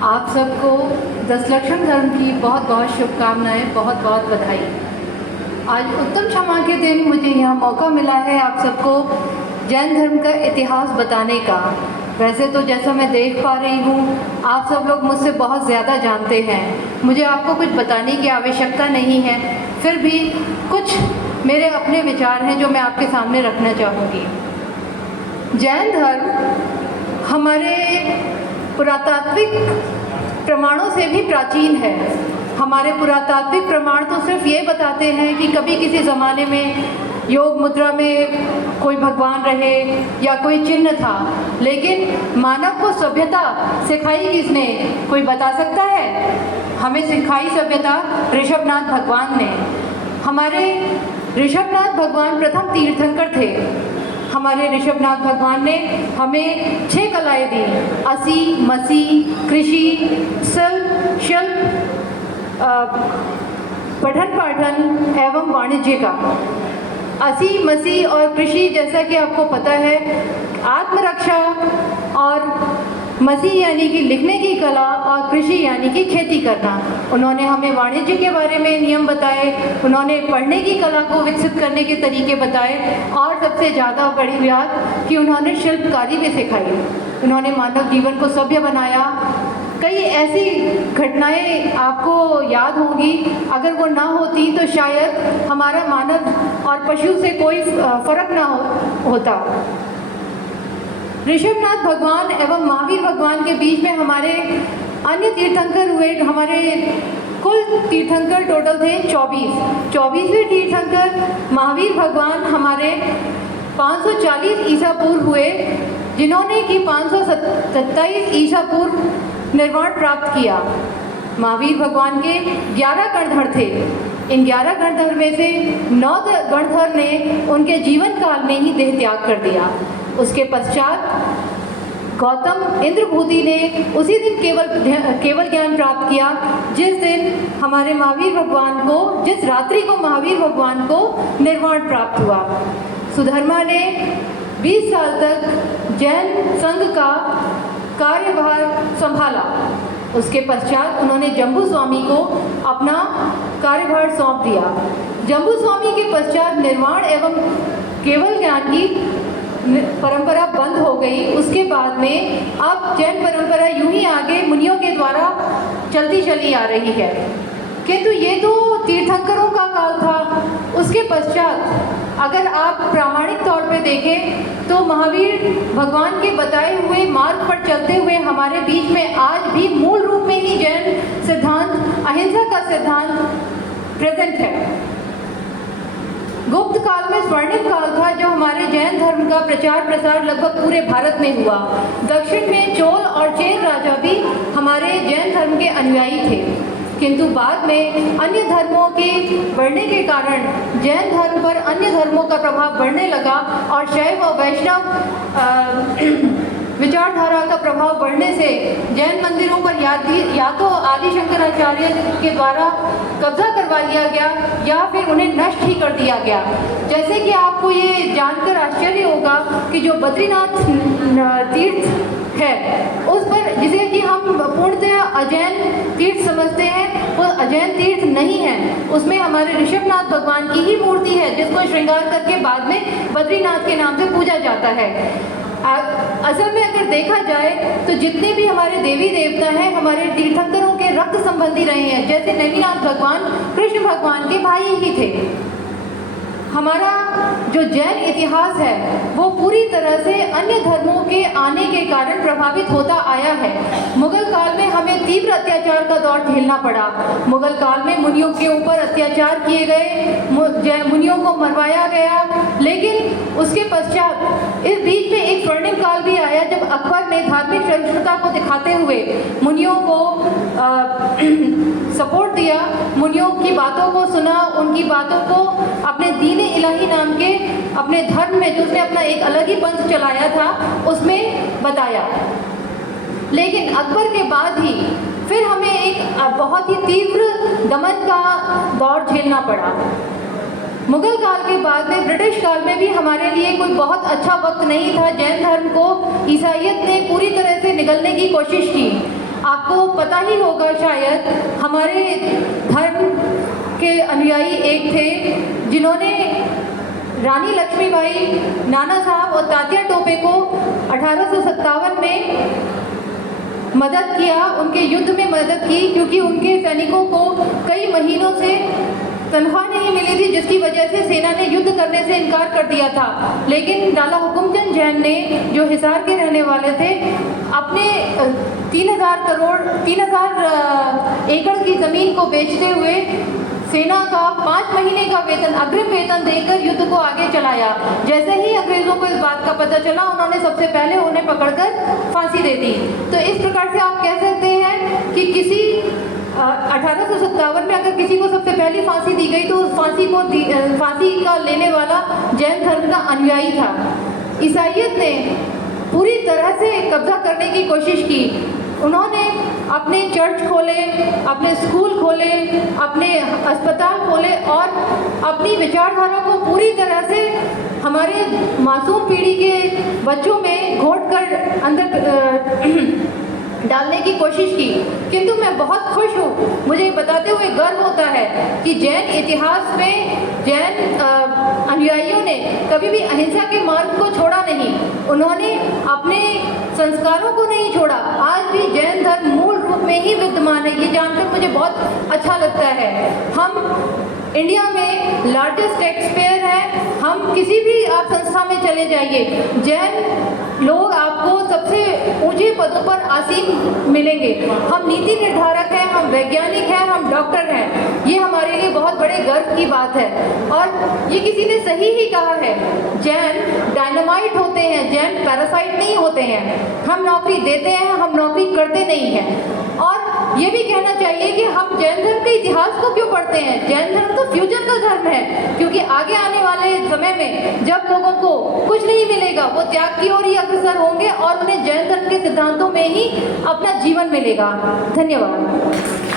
आप सबको दशलक्षण धर्म की बहुत बहुत शुभकामनाएं, बहुत बहुत बधाई। आज उत्तम क्षमा के दिन मुझे यह मौका मिला है आप सबको जैन धर्म का इतिहास बताने का। वैसे तो जैसा मैं देख पा रही हूँ, आप सब लोग मुझसे बहुत ज़्यादा जानते हैं, मुझे आपको कुछ बताने की आवश्यकता नहीं है। फिर भी कुछ मेरे अपने विचार हैं जो मैं आपके सामने रखना चाहूँगी। जैन धर्म हमारे पुरातात्विक प्रमाणों से भी प्राचीन है। हमारे पुरातात्विक प्रमाण तो सिर्फ ये बताते हैं कि कभी किसी ज़माने में योग मुद्रा में कोई भगवान रहे या कोई चिन्ह था, लेकिन मानव को सभ्यता सिखाई किसने, कोई बता सकता है? हमें सिखाई सभ्यता ऋषभनाथ भगवान ने। हमारे ऋषभनाथ भगवान प्रथम तीर्थंकर थे। हमारे ऋषभनाथ भगवान ने हमें 6 कलाएँ दी: असी, मसी, कृषि, शिल्प, पठन पाठन एवं वाणिज्य का। असी, मसी और कृषि, जैसा कि आपको पता है, आत्मरक्षा, और मसी यानी कि लिखने की कला, और कृषि यानी कि खेती करना। उन्होंने हमें वाणिज्य के बारे में नियम बताए, उन्होंने पढ़ने की कला को विकसित करने के तरीके बताए, और सबसे ज़्यादा बड़ी बात कि उन्होंने शिल्पकारी भी सिखाई। उन्होंने मानव जीवन को सभ्य बनाया। कई ऐसी घटनाएं आपको याद होंगी, अगर वो ना होती तो शायद हमारा मानव और पशु से कोई फर्क ना होता। ऋषभनाथ भगवान एवं महावीर भगवान के बीच में हमारे अन्य तीर्थंकर हुए। हमारे कुल तीर्थंकर टोटल थे 24वें तीर्थंकर महावीर भगवान हमारे 540 ईसा पूर्व हुए, जिन्होंने कि 527 ईसा पूर्व निर्वाण प्राप्त किया। महावीर भगवान के 11 गणधर थे। इन 11 गणधर में से 9 गणधर ने उनके जीवन काल में ही देह त्याग कर दिया। उसके पश्चात गौतम इंद्रभूति ने उसी दिन केवल ज्ञान प्राप्त किया, जिस दिन हमारे महावीर भगवान को, जिस रात्रि को महावीर भगवान को निर्वाण प्राप्त हुआ। सुधर्मा ने 20 साल तक जैन संघ का कार्यभार संभाला। उसके पश्चात उन्होंने जम्बू स्वामी को अपना कार्यभार सौंप दिया। जम्बू स्वामी के पश्चात निर्वाण एवं केवल ज्ञान की परंपरा बंद हो गई। उसके बाद में अब जैन परंपरा यूं ही आगे मुनियों के द्वारा चलती चली आ रही है। किंतु ये तो तीर्थंकरों का काल था। उसके पश्चात अगर आप प्रामाणिक तौर पे देखें तो महावीर भगवान के बताए हुए मार्ग पर चलते हुए हमारे बीच में आज भी मूल रूप में ही जैन सिद्धांत, अहिंसा का सिद्धांत प्रेजेंट है। गुप्त काल में स्वर्णिम काल था, जो हमारे जैन धर्म का प्रचार प्रसार लगभग पूरे भारत में हुआ। दक्षिण में चोल और चेर राजा भी हमारे जैन धर्म के अनुयायी थे, किंतु बाद में अन्य धर्मों के बढ़ने के कारण जैन धर्म पर अन्य धर्मों का प्रभाव बढ़ने लगा, और शैव और वैष्णव विचारधारा का प्रभाव बढ़ने से जैन मंदिरों पर या तो आदि शंकराचार्य के द्वारा कब्जा करवा लिया गया या फिर उन्हें नष्ट ही कर दिया गया। जैसे कि आपको ये जानकर आश्चर्य होगा कि जो बद्रीनाथ तीर्थ है, उस पर, जिसे कि हम पूर्णतः अजैन तीर्थ समझते हैं, वो अजैन तीर्थ नहीं है। उसमें हमारे ऋषभनाथ भगवान की ही मूर्ति है, जिसको श्रृंगार करके बाद में बद्रीनाथ के नाम से पूजा जाता है। असल में अगर देखा जाए तो जितने भी हमारे देवी देवता हैं, हमारे तीर्थंकरों के रक्त संबंधी रहे हैं। जैसे नेमिनाथ भगवान कृष्ण भगवान के भाई ही थे। हमारा जो जैन इतिहास है वो पूरी तरह से अन्य धर्मों के आने के कारण प्रभावित होता आया है। मुगल काल में हमें तीव्र अत्याचार का दौर झेलना पड़ा। मुगल काल में मुनियों के ऊपर अत्याचार किए गए, मुनियों को मरवाया गया। लेकिन उसके पश्चात इस बीच में एक स्वर्णिम काल भी आया, जब अकबर ने धार्मिक सहिष्णुता को दिखाते हुए मुनियों को सपोर्ट दिया, मुनियों की बातों को सुना, उनकी बातों को अपने दीन इलाही नाम के अपने धर्म में, जो उसने अपना एक अलग ही पंथ चलाया था, उसमें बताया। लेकिन अकबर के बाद ही फिर हमें एक बहुत ही तीव्र दमन का दौर झेलना पड़ा। मुगल काल के बाद में, ब्रिटिश काल में भी हमारे लिए कोई बहुत अच्छा वक्त नहीं था। जैन धर्म को ईसाइयत ने पूरी तरह से निगलने की कोशिश की। आपको पता ही होगा शायद, हमारे धर्म के अनुयायी एक थे जिन्होंने रानी लक्ष्मीबाई, नाना साहब और तात्या टोपे को 1857 में मदद किया, उनके युद्ध में मदद की, क्योंकि उनके सैनिकों को कई महीनों से तनख्वाह नहीं मिली थी, जिसकी वजह से सेना ने युद्ध करने से इनकार कर दिया था। लेकिन लाला हुकुमचंद जैन ने, जो हिसार के रहने वाले थे, अपने 3000 एकड़ की ज़मीन को बेचते हुए सेना का 5 महीने का वेतन, अग्रिम वेतन देकर युद्ध को आगे चलाया। जैसे ही अंग्रेज़ों को इस बात का पता चला, उन्होंने सबसे पहले उन्हें पकड़कर फांसी दे दी। तो इस प्रकार से आप कह सकते हैं कि किसी 1857 में अगर किसी को सबसे पहली फांसी दी गई तो उस फांसी का लेने वाला जैन धर्म का अनुयायी था। ईसाइयत ने पूरी तरह से कब्जा करने की कोशिश की। उन्होंने अपने चर्च खोले, अपने स्कूल खोले, अपने अस्पताल खोले और अपनी विचारधारा को पूरी तरह से हमारे मासूम पीढ़ी के बच्चों में घोट कर अंदर डालने की कोशिश की। किंतु मैं बहुत खुश हूँ, मुझे बताते हुए गर्व होता है कि जैन इतिहास में जैन अनुयायियों ने कभी भी अहिंसा के मार्ग को छोड़ा नहीं। उन्होंने अपने संस्कारों को नहीं छोड़ा। आज भी जैन धर्म मूल रूप में ही विद्यमान है। ये जानकर मुझे बहुत अच्छा लगता है। हम इंडिया में लार्जेस्ट टैक्स पेयर है। हम किसी भी आप संस्था में चले जाइए, जैन लोग आपको सबसे ऊंचे पदों पर आसीन मिलेंगे। हम नीति निर्धारक हैं, हम वैज्ञानिक हैं, हम डॉक्टर हैं। ये हमारे लिए बहुत बड़े गर्व की बात है। और ये किसी ने सही ही कहा है, जैन डायनामाइट होते हैं, जैन पैरासाइट नहीं होते हैं। हम नौकरी देते हैं, हम नौकरी करते नहीं हैं। और ये भी कहना चाहिए कि हम जैन धर्म के इतिहास को क्यों पढ़ते हैं। जैन धर्म तो फ्यूचर का धर्म है, क्योंकि आगे आने वाले समय में जब लोगों को कुछ नहीं मिलेगा, वो त्याग की ओर ही अग्रसर होंगे और उन्हें जैन धर्म के सिद्धांतों में ही अपना जीवन मिलेगा। धन्यवाद।